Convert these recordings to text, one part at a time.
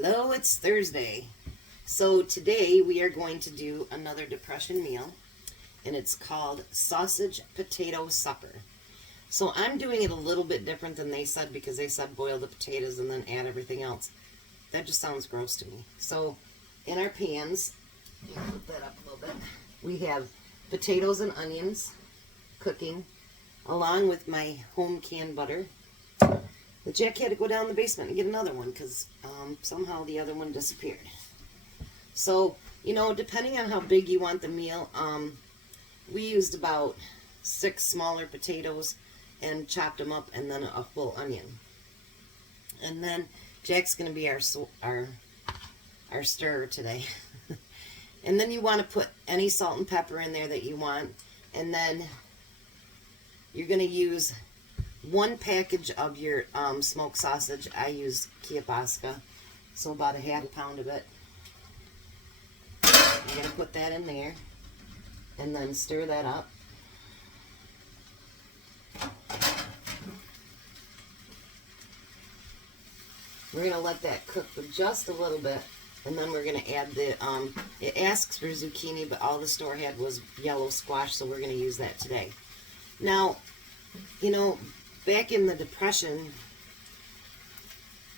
Hello, it's Thursday. So today we are going to do another depression meal, and it's called Sausage Potato Supper. So I'm doing it a little bit different than they said, because they said boil the potatoes and then add everything else. That just sounds gross to me. So in our pans, put that up a little bit, we have potatoes and onions cooking, along with my home canned butter. But Jack had to go down in the basement and get another one because somehow the other one disappeared. So, you know, depending on how big you want the meal, we used about 6 smaller potatoes and chopped them up, and then a full onion. And then Jack's going to be our stirrer today. And then you want to put any salt and pepper in there that you want. And then you're going to use 1 package of your smoked sausage. I use kielbasa, so about a half pound of it. You're going to put that in there and then stir that up. We're going to let that cook for just a little bit, and then we're going to add the, it asks for zucchini, but all the store had was yellow squash, so we're going to use that today. Now, you know, back in the Depression,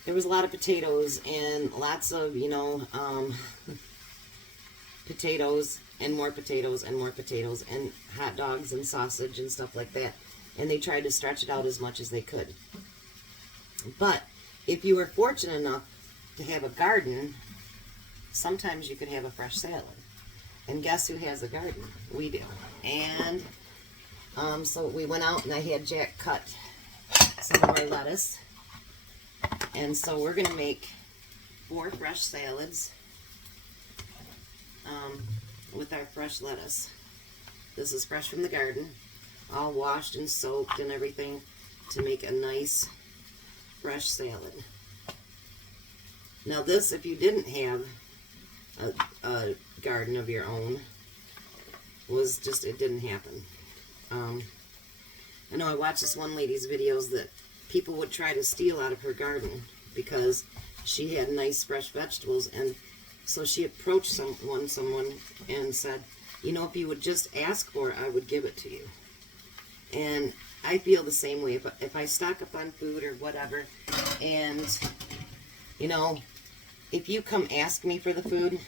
there was a lot of potatoes and lots of, you know, potatoes and more potatoes and more potatoes and hot dogs and sausage and stuff like that. And they tried to stretch it out as much as they could. But if you were fortunate enough to have a garden, sometimes you could have a fresh salad. And guess who has a garden? We do. And so we went out and I had Jack cut some more lettuce. And so we're going to make 4 fresh salads with our fresh lettuce. This is fresh from the garden, all washed and soaked and everything to make a nice fresh salad. Now this, if you didn't have a garden of your own, was just, it didn't happen. I know I watched this one lady's videos that people would try to steal out of her garden because she had nice fresh vegetables, and so she approached someone and said, you know, if you would just ask for it, I would give it to you. And I feel the same way. If I stock up on food or whatever, and, you know, if you come ask me for the food,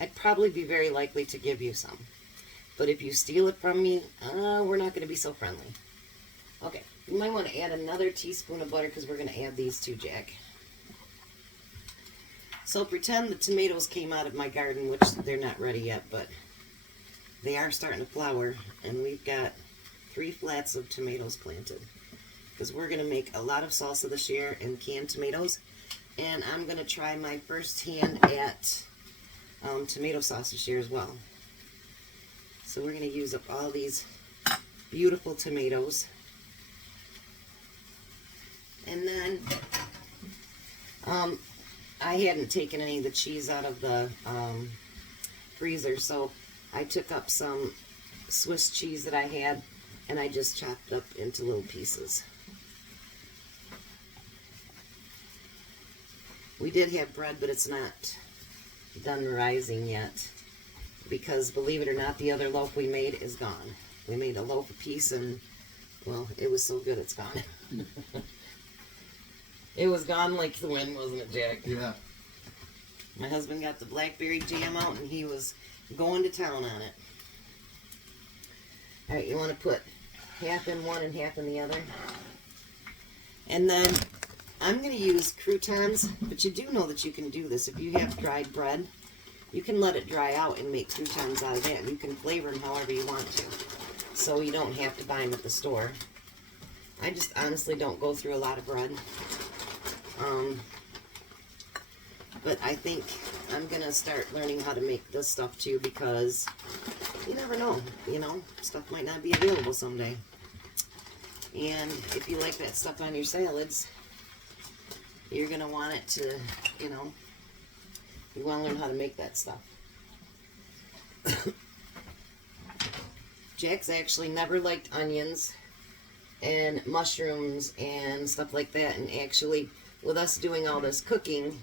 I'd probably be very likely to give you some. But if you steal it from me, we're not going to be so friendly. Okay, you might want to add another teaspoon of butter because we're going to add these too, Jack. So pretend the tomatoes came out of my garden, which they're not ready yet, but they are starting to flower, and we've got 3 flats of tomatoes planted because we're going to make a lot of salsa this year and canned tomatoes, and I'm going to try my first hand at tomato sauce this year as well. So we're going to use up all these beautiful tomatoes. And then I hadn't taken any of the cheese out of the freezer, so I took up some Swiss cheese that I had, and I just chopped up into little pieces. We did have bread, but it's not done rising yet, because believe it or not, the other loaf we made is gone. We made a loaf apiece, and well, it was so good it's gone. It was gone like the wind, wasn't it, Jack? Yeah. My husband got the blackberry jam out, and he was going to town on it. All right, you want to put half in one and half in the other. And then I'm going to use croutons, but you do know that you can do this. If you have dried bread, you can let it dry out and make croutons out of that. You can flavor them however you want to, so you don't have to buy them at the store. I just honestly don't go through a lot of bread. But I think I'm going to start learning how to make this stuff too, because you never know, you know, stuff might not be available someday. And if you like that stuff on your salads, you're going to want it to, you know, you want to learn how to make that stuff. Jack's actually never liked onions and mushrooms and stuff like that, and actually with us doing all this cooking,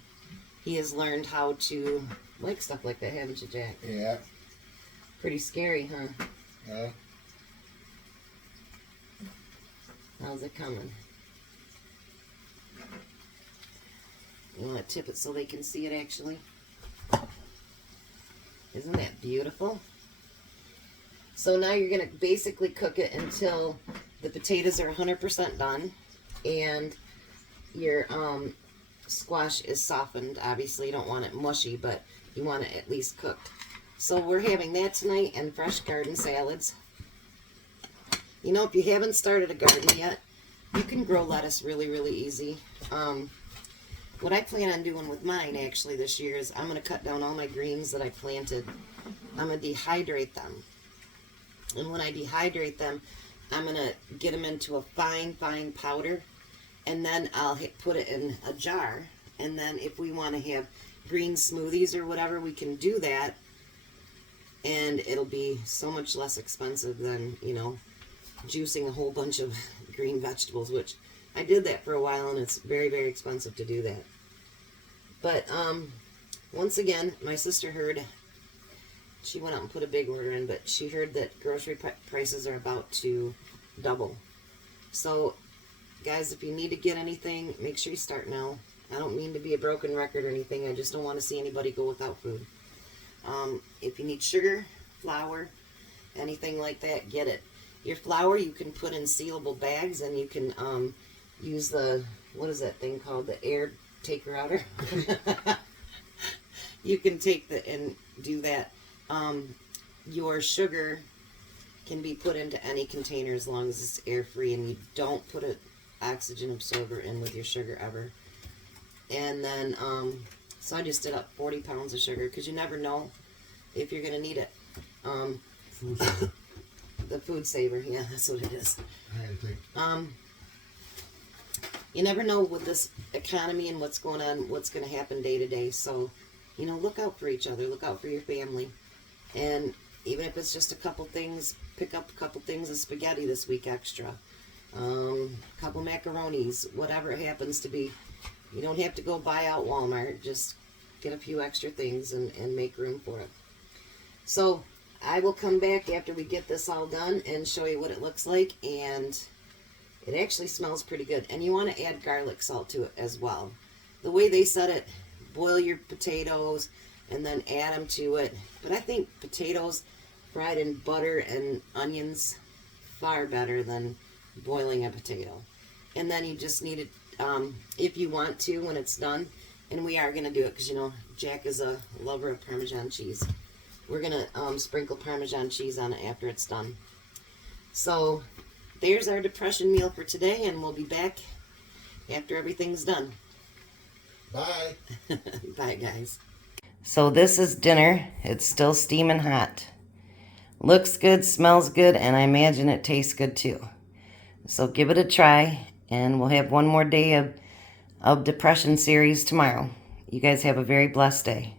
he has learned how to like stuff like that, haven't you, Jack? Yeah. Pretty scary, huh? Yeah. How's it coming? You want to tip it so they can see it actually? Isn't that beautiful? So now you're going to basically cook it until the potatoes are 100% done and your squash is softened. Obviously you don't want it mushy, but you want it at least cooked. So we're having that tonight and fresh garden salads. You know, if you haven't started a garden yet, you can grow lettuce really, really easy. What I plan on doing with mine actually this year is I'm going to cut down all my greens that I planted. I'm going to dehydrate them. And when I dehydrate them, I'm going to get them into a fine, fine powder. And then I'll put it in a jar. And then if we want to have green smoothies or whatever, we can do that. And it'll be so much less expensive than, you know, juicing a whole bunch of green vegetables, which I did that for a while and it's very, very expensive to do that. But once again, my sister heard, she went out and put a big order in, but she heard that grocery prices are about to double. So guys, if you need to get anything, make sure you start now. I don't mean to be a broken record or anything, I just don't want to see anybody go without food. If you need sugar, flour, anything like that, get it. Your flour you can put in sealable bags, and you can use the, what is that thing called, the air taker outer. You can take the and do that. Your sugar can be put into any container as long as it's air free, and you don't put an oxygen absorber in with your sugar ever. And then so I just did up 40 pounds of sugar because you never know if you're gonna need it. The food saver, yeah, that's what it is. You never know with this economy and what's going on, what's going to happen day to day. So, you know, look out for each other, look out for your family. And even if it's just a couple things, pick up a couple things of spaghetti this week extra. A couple macaronis, whatever it happens to be. You don't have to go buy out Walmart, just get a few extra things and make room for it. So, I will come back after we get this all done and show you what it looks like, and it actually smells pretty good. And you want to add garlic salt to it as well. The way they said it, boil your potatoes and then add them to it. But I think potatoes fried in butter and onions far better than boiling a potato. And then you just need it, if you want to, when it's done, and we are going to do it because, you know, Jack is a lover of Parmesan cheese. We're going to sprinkle Parmesan cheese on it after it's done. So, there's our depression meal for today, and we'll be back after everything's done. Bye. Bye, guys. So this is dinner. It's still steaming hot. Looks good, smells good, and I imagine it tastes good too. So give it a try, and we'll have one more day of depression series tomorrow. You guys have a very blessed day.